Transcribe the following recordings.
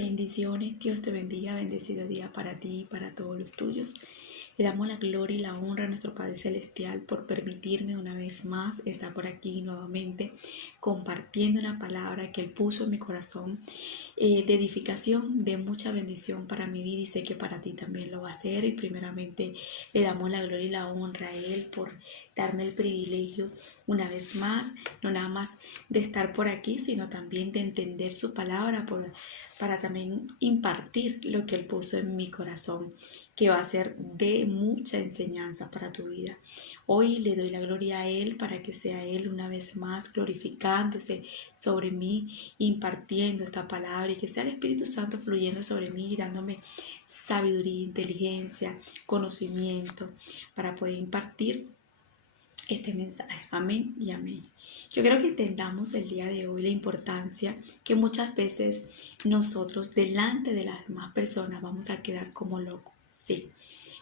Bendiciones, Dios te bendiga, bendecido día para ti y para todos los tuyos. Le damos la gloria y la honra a nuestro Padre Celestial por permitirme una vez más estar por aquí nuevamente compartiendo una palabra que Él puso en mi corazón de edificación, de mucha bendición para mi vida y sé que para ti también lo va a hacer. Y primeramente le damos la gloria y la honra a Él por darme el privilegio una vez más, no nada más de estar por aquí, sino también de entender su palabra para también impartir lo que Él puso en mi corazón, que va a ser de mucha enseñanza para tu vida. Hoy le doy la gloria a Él para que sea Él una vez más glorificándose sobre mí, impartiendo esta palabra y que sea el Espíritu Santo fluyendo sobre mí y dándome sabiduría, inteligencia, conocimiento para poder impartir este mensaje. Amén y amén. Yo creo que entendamos el día de hoy la importancia que muchas veces nosotros delante de las demás personas vamos a quedar como locos. Sí,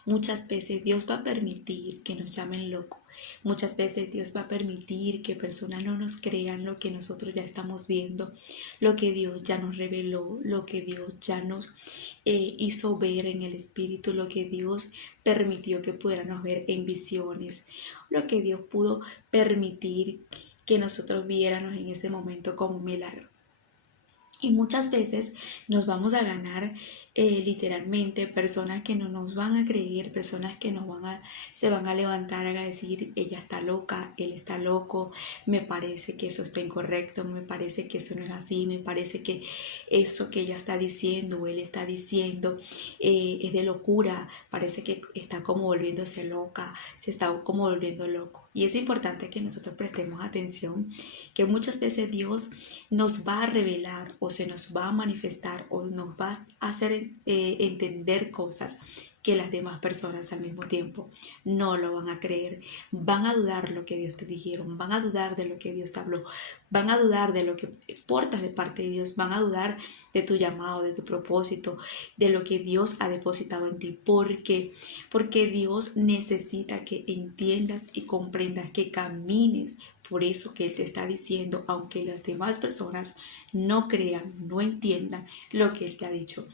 muchas veces Dios va a permitir que nos llamen locos. Muchas veces Dios va a permitir que personas no nos crean lo que nosotros ya estamos viendo, lo que Dios ya nos reveló, lo que Dios ya nos hizo ver en el Espíritu, lo que Dios permitió que pudiéramos ver en visiones, lo que Dios pudo permitir que nosotros viéramos en ese momento como un milagro. Y muchas veces nos vamos a ganar literalmente personas que no nos van a creer, personas que se van a levantar a decir, ella está loca, él está loco, me parece que eso está incorrecto, me parece que eso no es así, me parece que eso que ella está diciendo o él está diciendo es de locura, parece que está como volviéndose loca, se está como volviendo loco. Y es importante que nosotros prestemos atención, que muchas veces Dios nos va a revelar o se nos va a manifestar o nos va a hacer entender cosas que las demás personas al mismo tiempo no lo van a creer, van a dudar lo que Dios te dijeron, van a dudar de lo que Dios te habló, van a dudar de lo que portas de parte de Dios, van a dudar de tu llamado, de tu propósito, de lo que Dios ha depositado en ti. ¿Por qué? Porque Dios necesita que entiendas y comprendas, que camines por eso que Él te está diciendo, aunque las demás personas no crean, no entiendan lo que Él te ha dicho.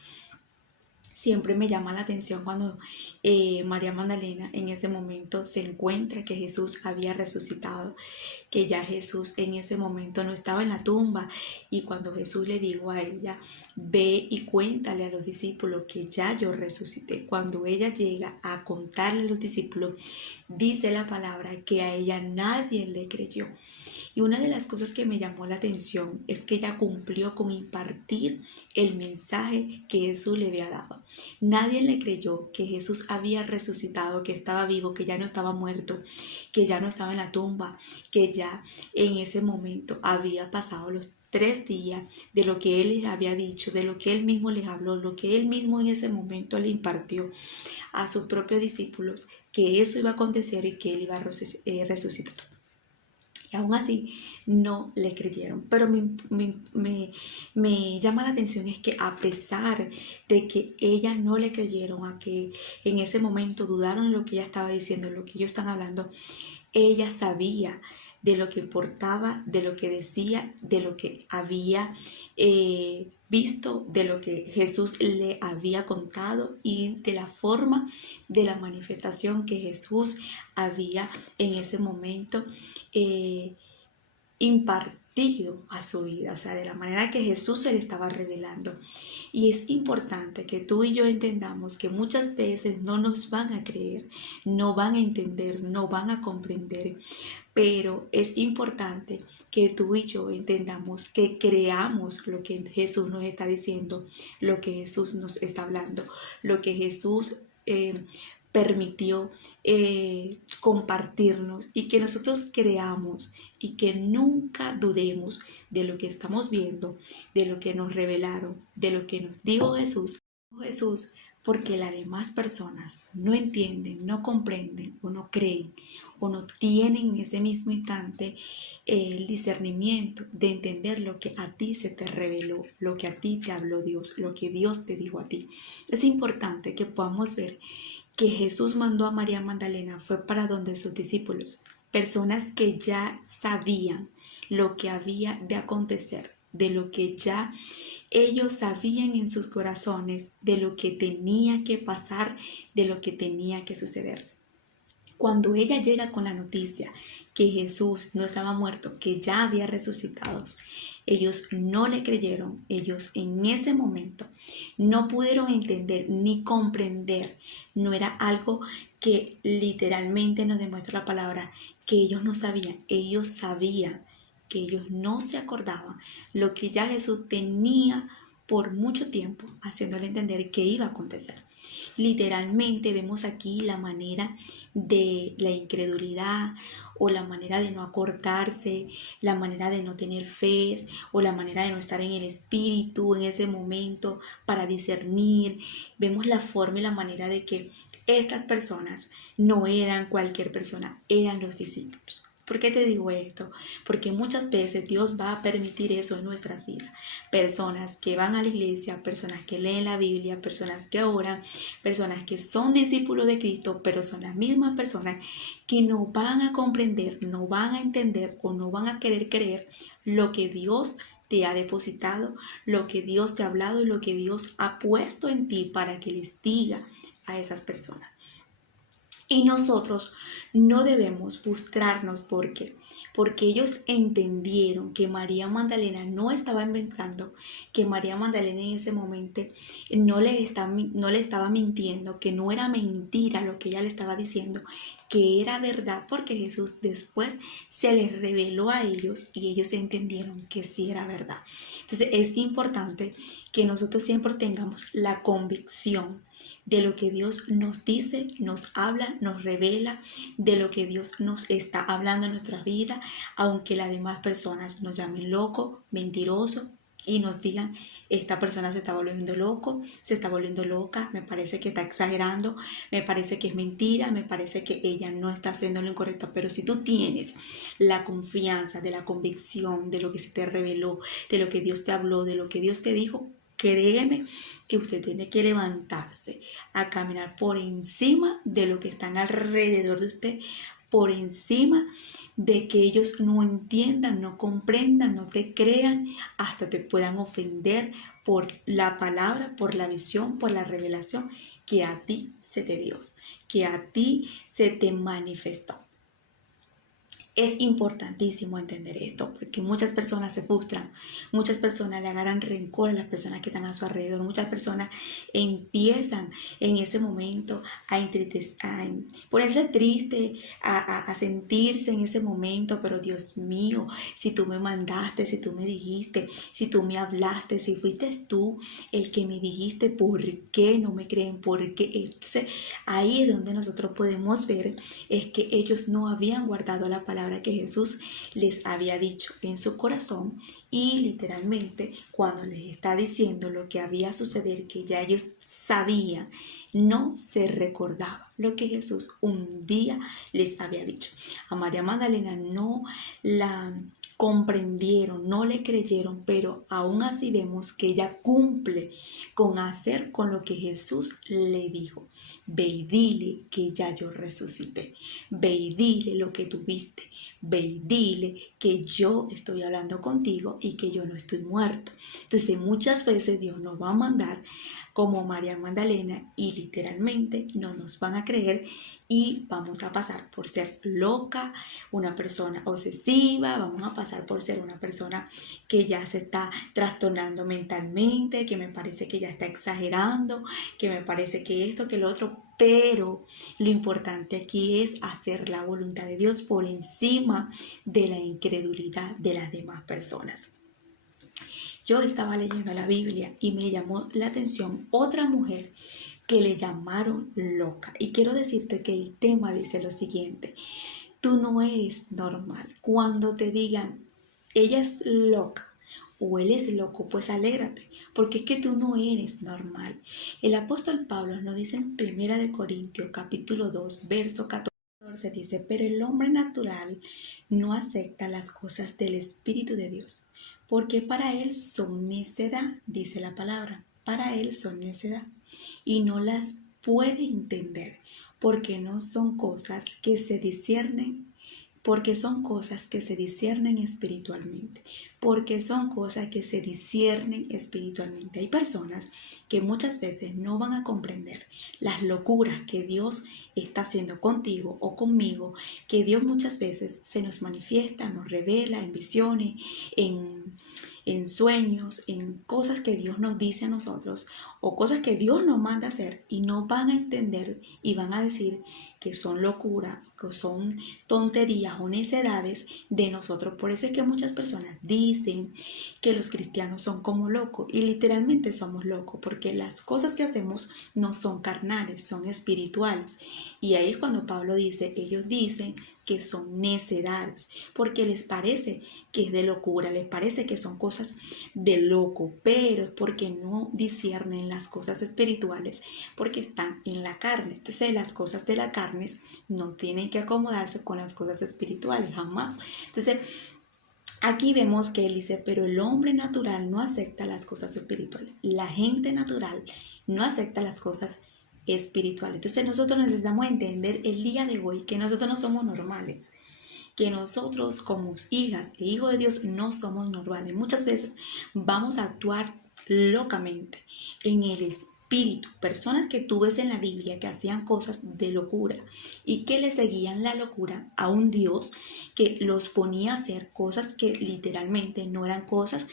Siempre me llama la atención cuando María Magdalena en ese momento se encuentra que Jesús había resucitado, que ya Jesús en ese momento no estaba en la tumba, y cuando Jesús le dijo a ella, ve y cuéntale a los discípulos que ya yo resucité. Cuando ella llega a contarle a los discípulos, dice la palabra que a ella nadie le creyó. Y una de las cosas que me llamó la atención es que ella cumplió con impartir el mensaje que Jesús le había dado. Nadie le creyó que Jesús había resucitado, que estaba vivo, que ya no estaba muerto, que ya no estaba en la tumba, que ya en ese momento había pasado los 3 días de lo que Él les había dicho, de lo que Él mismo les habló, lo que Él mismo en ese momento le impartió a sus propios discípulos, que eso iba a acontecer y que Él iba a resucitar. Y aún así no le creyeron. Pero me llama la atención es que a pesar de que ella no le creyeron, a que en ese momento dudaron lo que ella estaba diciendo, lo que ellos están hablando, ella sabía de lo que importaba, de lo que decía, de lo que había visto, de lo que Jesús le había contado y de la forma de la manifestación que Jesús había en ese momento impartido a su vida, o sea, de la manera que Jesús se le estaba revelando. Y es importante que tú y yo entendamos que muchas veces no nos van a creer, no van a entender, no van a comprender, pero es importante que tú y yo entendamos, que creamos lo que Jesús nos está diciendo, lo que Jesús nos está hablando, lo que Jesús permitió compartirnos, y que nosotros creamos y que nunca dudemos de lo que estamos viendo, de lo que nos revelaron, de lo que nos dijo Jesús, porque las demás personas no entienden, no comprenden o no creen o no tienen en ese mismo instante el discernimiento de entender lo que a ti se te reveló, lo que a ti te habló Dios, lo que Dios te dijo a ti. Es importante que podamos ver que Jesús mandó a María Magdalena fue para donde sus discípulos, personas que ya sabían lo que había de acontecer, de lo que ya ellos sabían en sus corazones, de lo que tenía que pasar, de lo que tenía que suceder. Cuando ella llega con la noticia que Jesús no estaba muerto, que ya había resucitado, ellos no le creyeron. Ellos en ese momento no pudieron entender ni comprender. No era algo que literalmente nos demuestra la palabra, que ellos no sabían. Ellos sabían que ellos no se acordaban lo que ya Jesús tenía por mucho tiempo, haciéndole entender que iba a acontecer. Literalmente vemos aquí la manera de la incredulidad o la manera de no acordarse, la manera de no tener fe o la manera de no estar en el espíritu en ese momento para discernir. Vemos la forma y la manera de que estas personas no eran cualquier persona, eran los discípulos. ¿Por qué te digo esto? Porque muchas veces Dios va a permitir eso en nuestras vidas. Personas que van a la iglesia, personas que leen la Biblia, personas que oran, personas que son discípulos de Cristo, pero son las mismas personas que no van a comprender, no van a entender o no van a querer creer lo que Dios te ha depositado, lo que Dios te ha hablado y lo que Dios ha puesto en ti para que les diga a esas personas. Y nosotros no debemos frustrarnos porque ellos entendieron que María Magdalena no estaba inventando, que María Magdalena en ese momento no le estaba mintiendo, que no era mentira lo que ella le estaba diciendo, que era verdad, porque Jesús después se les reveló a ellos y ellos entendieron que sí era verdad. Entonces es importante que nosotros siempre tengamos la convicción de lo que Dios nos dice, nos habla, nos revela, de lo que Dios nos está hablando en nuestra vida, aunque las demás personas nos llamen loco, mentiroso y nos digan, esta persona se está volviendo loco, se está volviendo loca, me parece que está exagerando, me parece que es mentira, me parece que ella no está haciendo lo incorrecto. Pero si tú tienes la confianza, de la convicción, de lo que se te reveló, de lo que Dios te habló, de lo que Dios te dijo, créeme que usted tiene que levantarse a caminar por encima de lo que están alrededor de usted, por encima de que ellos no entiendan, no comprendan, no te crean, hasta te puedan ofender por la palabra, por la visión, por la revelación que a ti se te dio, que a ti se te manifestó. Es importantísimo entender esto porque muchas personas se frustran, muchas personas le agarran rencor a las personas que están a su alrededor, muchas personas empiezan en ese momento a ponerse triste, a sentirse en ese momento, pero Dios mío, si tú me mandaste, si tú me dijiste, si tú me hablaste, si fuiste tú el que me dijiste, ¿por qué no me creen? ¿Por qué? Entonces ahí es donde nosotros podemos ver es que ellos no habían guardado la palabra que Jesús les había dicho en su corazón, y literalmente cuando les está diciendo lo que había suceder, que ya ellos sabían, no se recordaba lo que Jesús un día les había dicho. A María Magdalena no la comprendieron, no le creyeron, pero aún así vemos que ella cumple con hacer con lo que Jesús le dijo. Ve y dile que ya yo resucité. Ve y dile lo que tuviste. Ve y dile que yo estoy hablando contigo y que yo no estoy muerto. Entonces muchas veces Dios nos va a mandar como María Magdalena y literalmente no nos van a creer y vamos a pasar por ser loca, una persona obsesiva, vamos a pasar por ser una persona que ya se está trastornando mentalmente, que me parece que ya está exagerando, que me parece que esto, que lo otro. Pero lo importante aquí es hacer la voluntad de Dios por encima de la incredulidad de las demás personas. Yo estaba leyendo la Biblia y me llamó la atención otra mujer que le llamaron loca. Y quiero decirte que el tema dice lo siguiente: tú no eres normal. Cuando te digan, ella es loca o él es loco, pues alégrate, porque es que tú no eres normal. El apóstol Pablo nos dice en 1 Corintios capítulo 2, verso 14, dice, pero el hombre natural no acepta las cosas del Espíritu de Dios, porque para él son necedad, dice la palabra, para él son necedad, y no las puede entender, porque no son cosas que se disciernen, porque son cosas que se disciernen espiritualmente, porque son cosas que se disciernen espiritualmente. Hay personas que muchas veces no van a comprender las locuras que Dios está haciendo contigo o conmigo, que Dios muchas veces se nos manifiesta, nos revela en visiones, en sueños, en cosas que Dios nos dice a nosotros o cosas que Dios nos manda a hacer, y no van a entender y van a decir que son locuras, que son tonterías o necedades de nosotros. Por eso es que muchas personas dicen que los cristianos son como locos, y literalmente somos locos, porque las cosas que hacemos no son carnales, son espirituales. Y ahí es cuando Pablo dice, ellos dicen que son necedades, porque les parece que es de locura, les parece que son cosas de loco, pero es porque no disciernen las cosas espirituales, porque están en la carne. Entonces las cosas de la carne no tienen que acomodarse con las cosas espirituales, jamás. Entonces aquí vemos que él dice, pero el hombre natural no acepta las cosas espirituales. La gente natural no acepta las cosas espirituales. Entonces nosotros necesitamos entender el día de hoy que nosotros no somos normales, que nosotros como hijas e hijos de Dios no somos normales. Muchas veces vamos a actuar locamente en el espíritu. Personas que tú ves en la Biblia que hacían cosas de locura y que le seguían la locura a un Dios que los ponía a hacer cosas que literalmente no eran cosas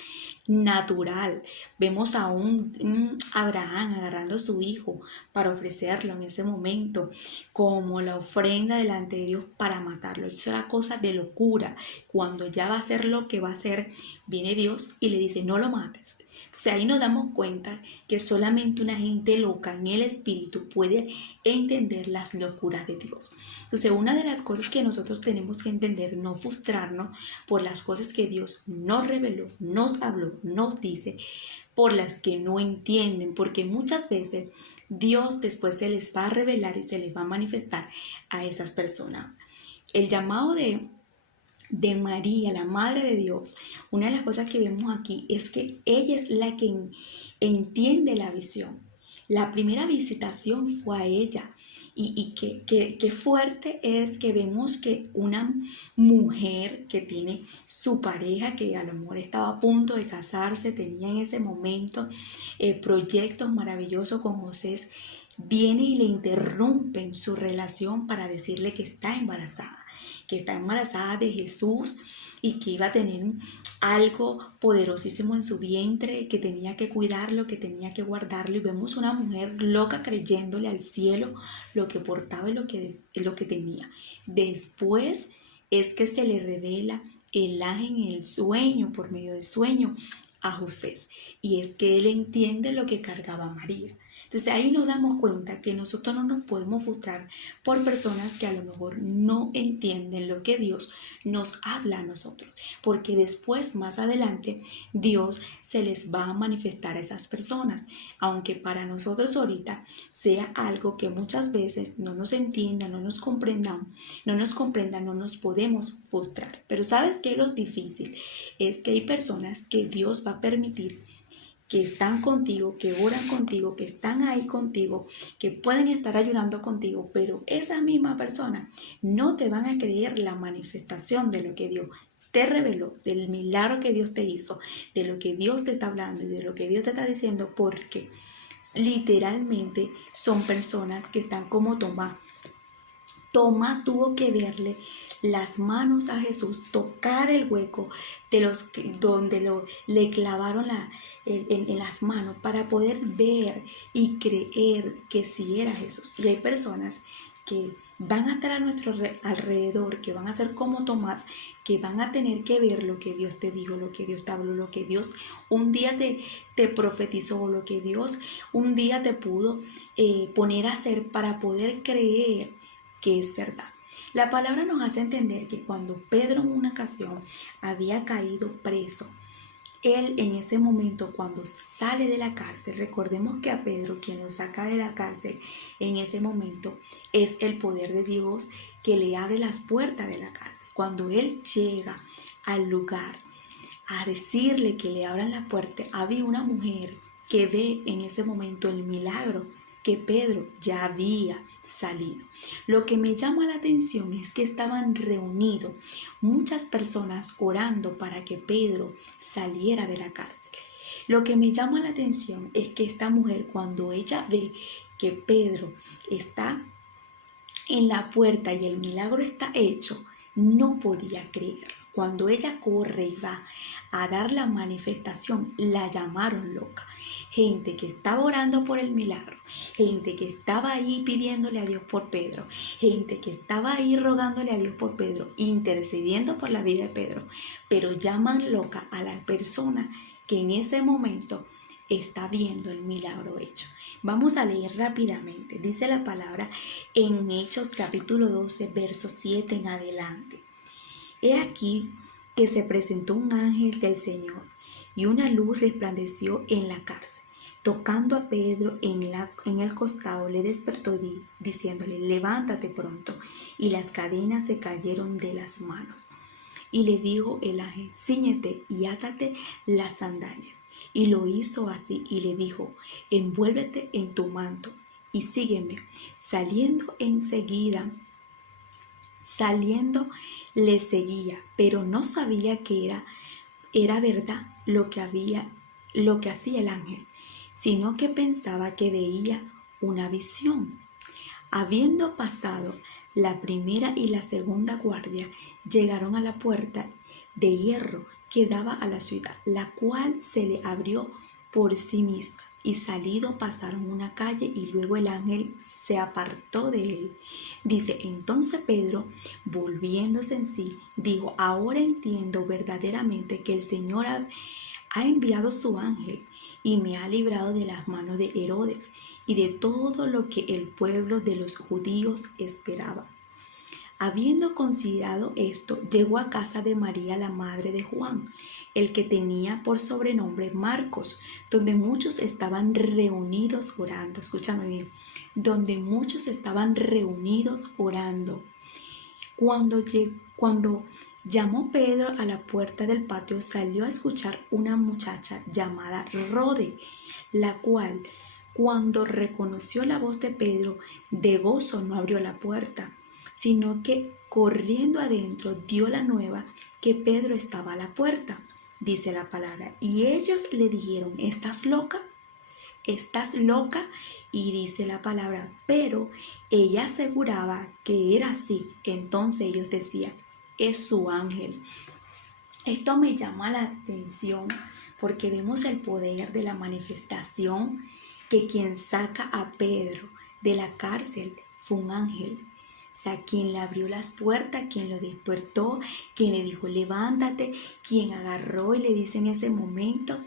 natural. Vemos a un Abraham agarrando a su hijo para ofrecerlo en ese momento como la ofrenda delante de Dios para matarlo. Eso era cosa de locura. Cuando ya va a hacer lo que va a hacer, viene Dios y le dice, no lo mates. Entonces ahí nos damos cuenta que solamente una gente loca en el espíritu puede entender las locuras de Dios. Entonces una de las cosas que nosotros tenemos que entender, no frustrarnos por las cosas que Dios nos reveló, nos habló, nos dice, por las que no entienden, porque muchas veces Dios después se les va a revelar y se les va a manifestar a esas personas. El llamado de María, la Madre de Dios, una de las cosas que vemos aquí es que ella es la que entiende la visión. La primera visitación fue a ella. Y qué fuerte es que vemos que una mujer que tiene su pareja, que a lo mejor estaba a punto de casarse, tenía en ese momento proyectos maravillosos con José, viene y le interrumpen su relación para decirle que está embarazada de Jesús y que iba a tener algo poderosísimo en su vientre, que tenía que cuidarlo, que tenía que guardarlo. Y vemos una mujer loca creyéndole al cielo lo que portaba y lo que tenía. Después es que se le revela el ángel en el sueño, por medio del sueño, a José. Y es que él entiende lo que cargaba María. Entonces ahí nos damos cuenta que nosotros no nos podemos frustrar por personas que a lo mejor no entienden lo que Dios nos habla a nosotros, porque después, más adelante, Dios se les va a manifestar a esas personas, aunque para nosotros ahorita sea algo que muchas veces no nos entiendan, no nos comprendan, no nos podemos frustrar. Pero ¿sabes qué es lo difícil? Es que hay personas que Dios va a permitir que están contigo, que oran contigo, que están ahí contigo, que pueden estar ayudando contigo, pero esas mismas personas no te van a creer la manifestación de lo que Dios te reveló, del milagro que Dios te hizo, de lo que Dios te está hablando y de lo que Dios te está diciendo, porque literalmente son personas que están como Tomás. Tomás tuvo que verle las manos a Jesús, tocar el hueco donde le clavaron en las manos para poder ver y creer que sí era Jesús. Y hay personas que van a estar a nuestro alrededor, que van a ser como Tomás, que van a tener que ver lo que Dios te dijo, lo que Dios te habló, lo que Dios un día te profetizó, lo que Dios un día te pudo poner a hacer para poder creer que es verdad. La palabra nos hace entender que cuando Pedro en una ocasión había caído preso, él en ese momento cuando sale de la cárcel, recordemos que a Pedro quien lo saca de la cárcel en ese momento es el poder de Dios que le abre las puertas de la cárcel. Cuando él llega al lugar a decirle que le abran la puerta, había una mujer que ve en ese momento el milagro que Pedro ya había salido. Lo que me llama la atención es que estaban reunidos muchas personas orando para que Pedro saliera de la cárcel. Lo que me llama la atención es que esta mujer, cuando ella ve que Pedro está en la puerta y el milagro está hecho, no podía creer. Cuando ella corre y va a dar la manifestación, la llamaron loca. Gente que estaba orando por el milagro, gente que estaba ahí pidiéndole a Dios por Pedro, gente que estaba ahí rogándole a Dios por Pedro, intercediendo por la vida de Pedro, pero llaman loca a la persona que en ese momento está viendo el milagro hecho. Vamos a leer rápidamente. Dice la palabra en Hechos capítulo 12, verso 7 en adelante. He aquí que se presentó un ángel del Señor y una luz resplandeció en la cárcel. Tocando a Pedro en el costado, le despertó diciéndole: levántate pronto. Y las cadenas se cayeron de las manos. Y le dijo el ángel: cíñete y átate las sandalias. Y lo hizo así y le dijo: envuélvete en tu manto y sígueme. Saliendo le seguía, pero no sabía que era verdad lo que hacía el ángel, sino que pensaba que veía una visión. Habiendo pasado la primera y la segunda guardia, llegaron a la puerta de hierro que daba a la ciudad, la cual se le abrió por sí misma, y salido pasaron una calle y luego el ángel se apartó de él. Dice: entonces Pedro, volviéndose en sí, dijo: ahora entiendo verdaderamente que el Señor ha enviado su ángel y me ha librado de las manos de Herodes y de todo lo que el pueblo de los judíos esperaba. Habiendo considerado esto, llegó a casa de María, la madre de Juan, el que tenía por sobrenombre Marcos, donde muchos estaban reunidos orando. Escúchame bien, donde muchos estaban reunidos orando. Cuando llamó Pedro a la puerta del patio, salió a escuchar una muchacha llamada Rode, la cual, cuando reconoció la voz de Pedro, de gozo no abrió la puerta, sino que corriendo adentro dio la nueva que Pedro estaba a la puerta. Dice la palabra: y ellos le dijeron: ¿estás loca? ¿Estás loca? Y dice la palabra: pero ella aseguraba que era así. Entonces ellos decían: es su ángel. Esto me llama la atención porque vemos el poder de la manifestación, que quien saca a Pedro de la cárcel fue un ángel. O sea, quien le abrió las puertas, quien lo despertó, quien le dijo: levántate, quien agarró y le dice en ese momento: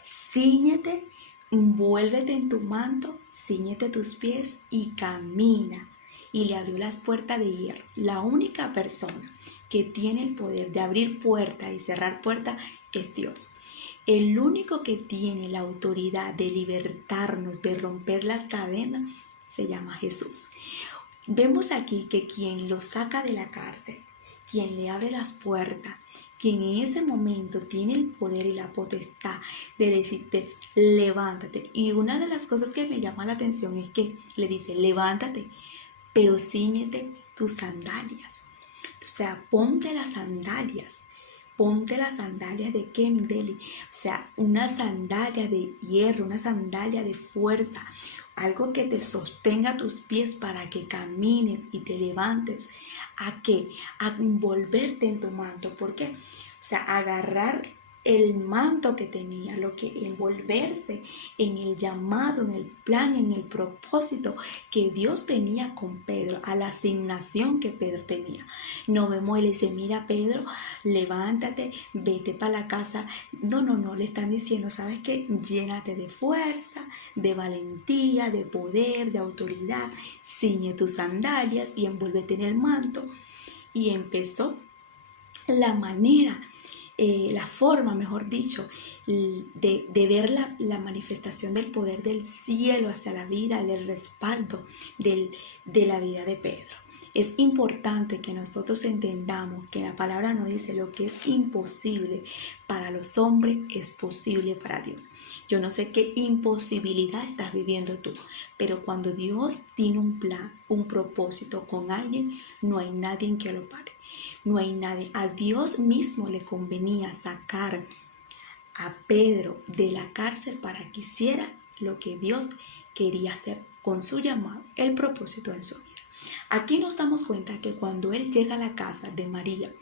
cíñete, envuélvete en tu manto, cíñete tus pies y camina. Y le abrió las puertas de hierro. La única persona que tiene el poder de abrir puertas y cerrar puertas es Dios. El único que tiene la autoridad de libertarnos, de romper las cadenas, se llama Jesús. Vemos aquí que quien lo saca de la cárcel, quien le abre las puertas, quien en ese momento tiene el poder y la potestad de decirte: levántate. Y una de las cosas que me llama la atención es que le dice: levántate, pero cíñete tus sandalias. O sea, ponte las sandalias. Ponte las sandalias de Kemdeli, o sea, una sandalia de hierro, una sandalia de fuerza, algo que te sostenga tus pies para que camines y te levantes. ¿A qué? A envolverte en tu manto. ¿Por qué? O sea, agarrar el manto que tenía, lo que envolverse en el llamado, en el plan, en el propósito que Dios tenía con Pedro, a la asignación que Pedro tenía. No vemos y le dice: mira, Pedro, levántate, vete para la casa. No, le están diciendo: ¿sabes qué? Llénate de fuerza, de valentía, de poder, de autoridad, ciñe tus sandalias y envuélvete en el manto. Y empezó la forma, mejor dicho, de ver la manifestación del poder del cielo hacia la vida, del respaldo de la vida de Pedro. Es importante que nosotros entendamos que la palabra nos dice lo que es imposible para los hombres es posible para Dios. Yo no sé qué imposibilidad estás viviendo tú, pero cuando Dios tiene un plan, un propósito con alguien, no hay nadie que lo pare. No hay nadie. A Dios mismo le convenía sacar a Pedro de la cárcel para que hiciera lo que Dios quería hacer con su llamado, el propósito en su vida. Aquí nos damos cuenta que cuando él llega a la casa de María,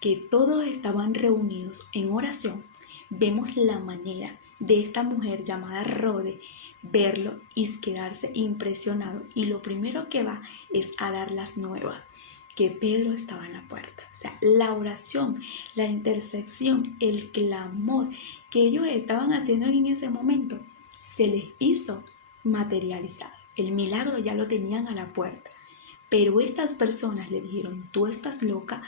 que todos estaban reunidos en oración, vemos la manera de esta mujer llamada Rode verlo y quedarse impresionado. Y lo primero que va es a dar las nuevas, que Pedro estaba en la puerta. O sea, la oración, la intersección, el clamor que ellos estaban haciendo en ese momento, se les hizo materializado. El milagro ya lo tenían a la puerta. Pero estas personas le dijeron, tú estás loca,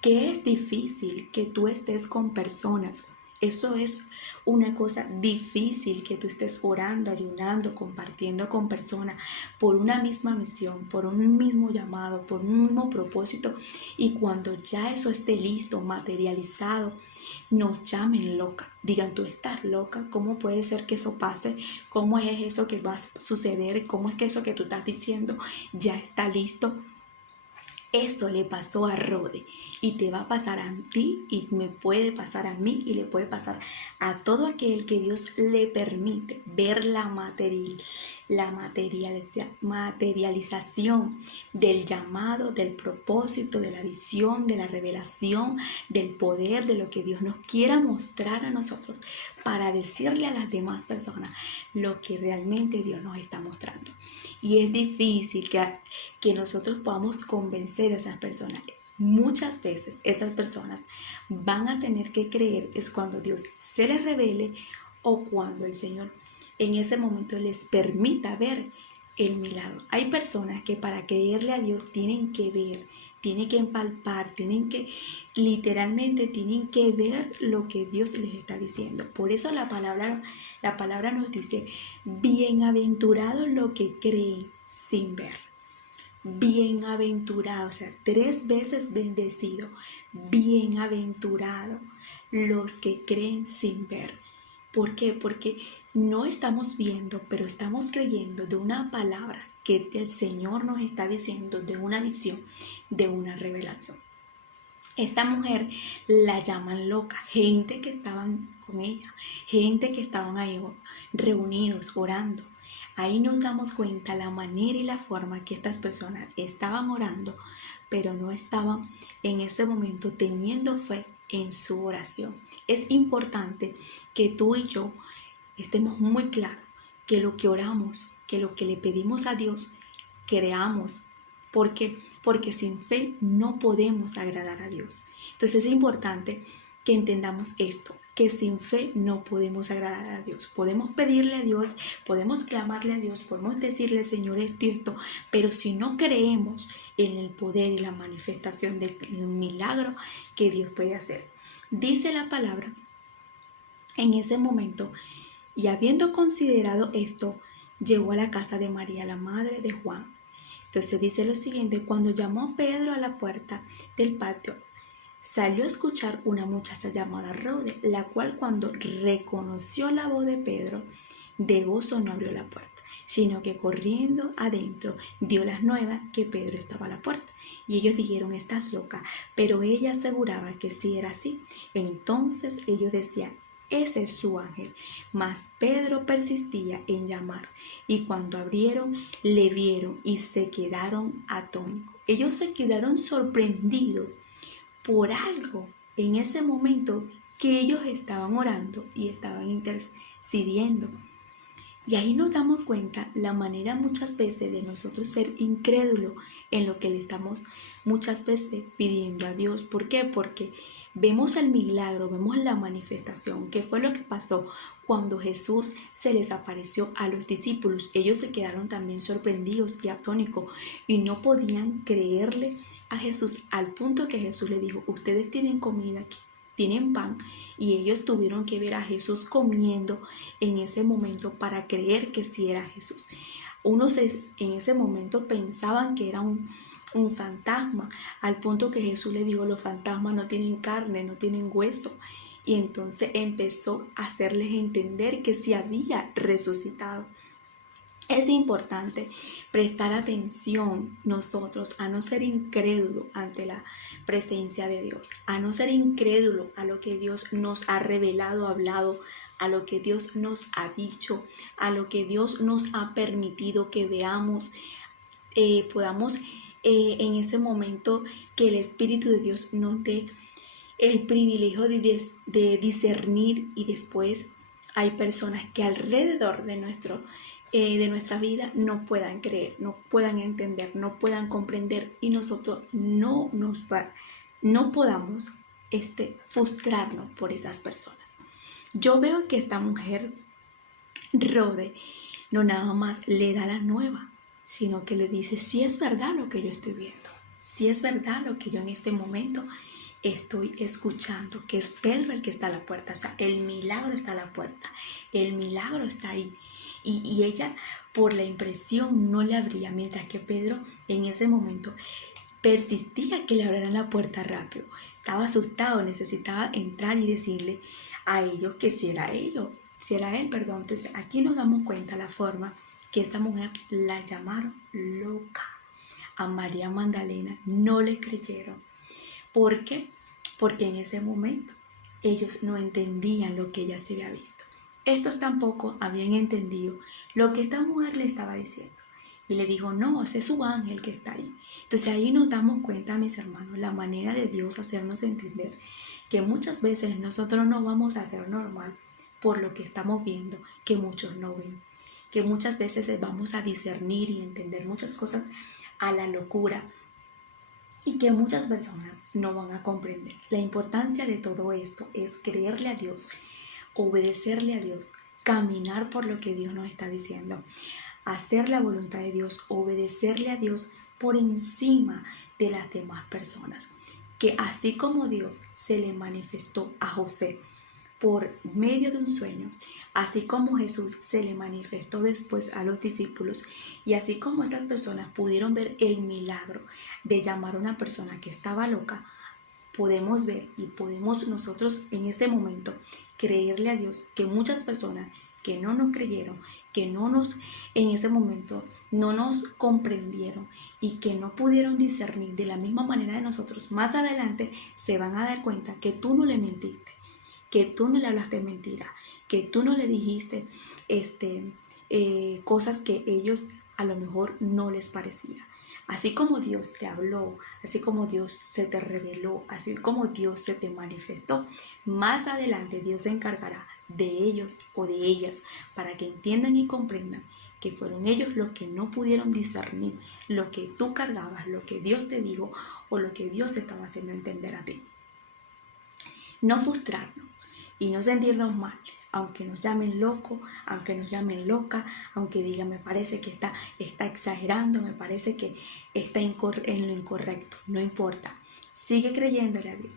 que es difícil que tú estés con personas. Eso es una cosa difícil, que tú estés orando, ayunando, compartiendo con personas por una misma misión, por un mismo llamado, por un mismo propósito. Y cuando ya eso esté listo, materializado, nos llamen loca. Digan, tú estás loca, ¿cómo puede ser que eso pase? ¿Cómo es eso que va a suceder? ¿Cómo es que eso que tú estás diciendo ya está listo? Eso le pasó a Rode y te va a pasar a ti y me puede pasar a mí y le puede pasar a todo aquel que Dios le permite ver la materialización del llamado, del propósito, de la visión, de la revelación, del poder, de lo que Dios nos quiera mostrar a nosotros para decirle a las demás personas lo que realmente Dios nos está mostrando. Y es difícil que nosotros podamos convencer a esas personas. Muchas veces esas personas van a tener que creer es cuando Dios se les revele o cuando el Señor en ese momento les permita ver el milagro. Hay personas que para creerle a Dios tienen que ver, tienen que empalpar, literalmente tienen que ver lo que Dios les está diciendo. Por eso la palabra nos dice, bienaventurados los que creen sin ver. Bienaventurado, o sea, 3 veces bendecido. Bienaventurado los que creen sin ver. ¿Por qué? Porque no estamos viendo, pero estamos creyendo de una palabra que el Señor nos está diciendo, de una visión, de una revelación. Esta mujer la llaman loca, gente que estaban con ella, gente que estaban ahí reunidos, orando. Ahí nos damos cuenta la manera y la forma que estas personas estaban orando, pero no estaban en ese momento teniendo fe en su oración. Es importante que tú y yo estemos muy claros que lo que oramos, que lo que le pedimos a Dios, creamos. ¿Por qué? Porque sin fe no podemos agradar a Dios. Entonces es importante que entendamos esto, que sin fe no podemos agradar a Dios. Podemos pedirle a Dios, podemos clamarle a Dios, podemos decirle, Señor, esto y esto, pero si no creemos en el poder y la manifestación del milagro que Dios puede hacer. Dice la palabra, en ese momento, y habiendo considerado esto, llegó a la casa de María, la madre de Juan. Entonces dice lo siguiente, cuando llamó a Pedro a la puerta del patio, salió a escuchar una muchacha llamada Rode, la cual cuando reconoció la voz de Pedro, de gozo no abrió la puerta, sino que corriendo adentro dio las nuevas que Pedro estaba a la puerta. Y ellos dijeron, estás loca, pero ella aseguraba que sí era así. Entonces ellos decían, ese es su ángel. Mas Pedro persistía en llamar, y cuando abrieron, le vieron y se quedaron atónitos. Ellos se quedaron sorprendidos por algo en ese momento que ellos estaban orando y estaban intercediendo. Y ahí nos damos cuenta la manera muchas veces de nosotros ser incrédulos en lo que le estamos muchas veces pidiendo a Dios. ¿Por qué? Porque vemos el milagro, vemos la manifestación, que fue lo que pasó cuando Jesús se les apareció a los discípulos. Ellos se quedaron también sorprendidos y atónicos y no podían creerle a Jesús al punto que Jesús le dijo, ustedes tienen comida aquí, tienen pan, y ellos tuvieron que ver a Jesús comiendo en ese momento para creer que sí era Jesús. Unos en ese momento pensaban que era un fantasma, al punto que Jesús le dijo, los fantasmas no tienen carne, no tienen hueso. Y entonces empezó a hacerles entender que sí había resucitado. Es importante prestar atención nosotros a no ser incrédulo ante la presencia de Dios, a no ser incrédulo a lo que Dios nos ha revelado, hablado, a lo que Dios nos ha dicho, a lo que Dios nos ha permitido que veamos, podamos en ese momento que el Espíritu de Dios nos dé el privilegio de discernir. Y después hay personas que alrededor de nuestra vida no puedan creer, no puedan entender, no puedan comprender, y nosotros no podamos frustrarnos por esas personas. Yo veo que esta mujer, Rode, no nada más le da la nueva, sino que le dice, si es verdad lo que yo estoy viendo, si es verdad lo que yo en este momento estoy escuchando, que es Pedro el que está a la puerta. O sea, el milagro está a la puerta, el milagro está ahí. Y ella, por la impresión, no le abría, mientras que Pedro en ese momento persistía que le abrieran la puerta rápido. Estaba asustado, necesitaba entrar y decirle a ellos que si era él. Entonces aquí nos damos cuenta la forma que esta mujer la llamaron loca. A María Magdalena no le creyeron. ¿Por qué? Porque en ese momento ellos no entendían lo que ella se había visto. Estos tampoco habían entendido lo que esta mujer le estaba diciendo. Y le dijo, no, ese es su ángel que está ahí. Entonces ahí nos damos cuenta, mis hermanos, la manera de Dios hacernos entender que muchas veces nosotros no vamos a ser normal por lo que estamos viendo, que muchos no ven. Que muchas veces vamos a discernir y entender muchas cosas a la locura, y que muchas personas no van a comprender. La importancia de todo esto es creerle a Dios, obedecerle a Dios, caminar por lo que Dios nos está diciendo, hacer la voluntad de Dios, obedecerle a Dios por encima de las demás personas. Que así como Dios se le manifestó a José por medio de un sueño, así como Jesús se le manifestó después a los discípulos, y así como estas personas pudieron ver el milagro de llamar a una persona que estaba loca, podemos ver y podemos nosotros en este momento creerle a Dios que muchas personas que no nos creyeron, que en ese momento no nos comprendieron y que no pudieron discernir de la misma manera de nosotros, más adelante se van a dar cuenta que tú no le mentiste, que tú no le hablaste mentira, que tú no le dijiste cosas que ellos a lo mejor no les parecía. Así como Dios te habló, así como Dios se te reveló, así como Dios se te manifestó, más adelante Dios se encargará de ellos o de ellas para que entiendan y comprendan que fueron ellos los que no pudieron discernir lo que tú cargabas, lo que Dios te dijo o lo que Dios te estaba haciendo entender a ti. No frustrarnos y no sentirnos mal, aunque nos llamen loco, aunque nos llamen loca, aunque digan me parece que está exagerando, me parece que está en lo incorrecto, no importa. Sigue creyéndole a Dios,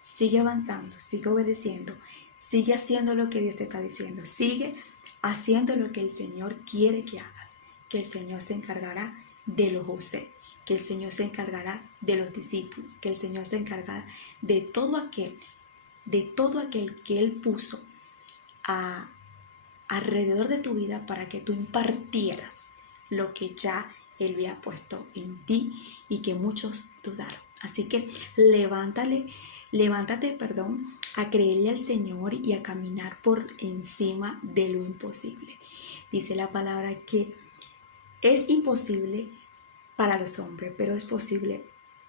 sigue avanzando, sigue obedeciendo, sigue haciendo lo que Dios te está diciendo, sigue haciendo lo que el Señor quiere que hagas, que el Señor se encargará de los José, que el Señor se encargará de los discípulos, que el Señor se encargará de todo aquel que Él puso alrededor de tu vida para que tú impartieras lo que ya Él había puesto en ti y que muchos dudaron. Así que levántate, a creerle al Señor y a caminar por encima de lo imposible. Dice la palabra que es imposible para los hombres, pero es posible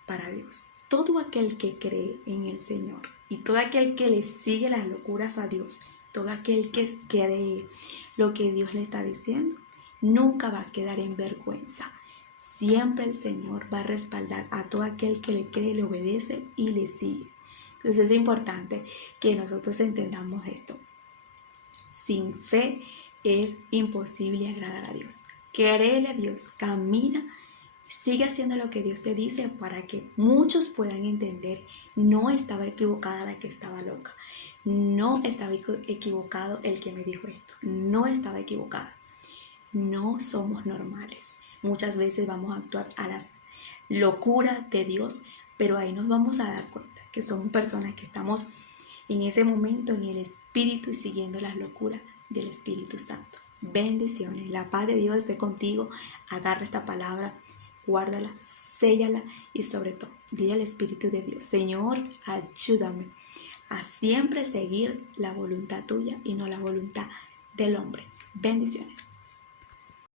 para Dios. Todo aquel que cree en el Señor y todo aquel que le sigue las locuras a Dios, todo aquel que cree lo que Dios le está diciendo, nunca va a quedar en vergüenza. Siempre el Señor va a respaldar a todo aquel que le cree, le obedece y le sigue. Entonces es importante que nosotros entendamos esto. Sin fe es imposible agradar a Dios. Créele a Dios, camina, sigue haciendo lo que Dios te dice para que muchos puedan entender. No estaba equivocada la que estaba loca. No estaba equivocado el que me dijo esto. No estaba equivocada. No somos normales. Muchas veces vamos a actuar locura de Dios, pero ahí nos vamos a dar cuenta que somos personas que estamos en ese momento en el Espíritu y siguiendo las locuras del Espíritu Santo. Bendiciones, la paz de Dios esté contigo. Agarra esta palabra, guárdala, séllala y sobre todo, dile al Espíritu de Dios: Señor, ayúdame a siempre seguir la voluntad tuya y no la voluntad del hombre. Bendiciones.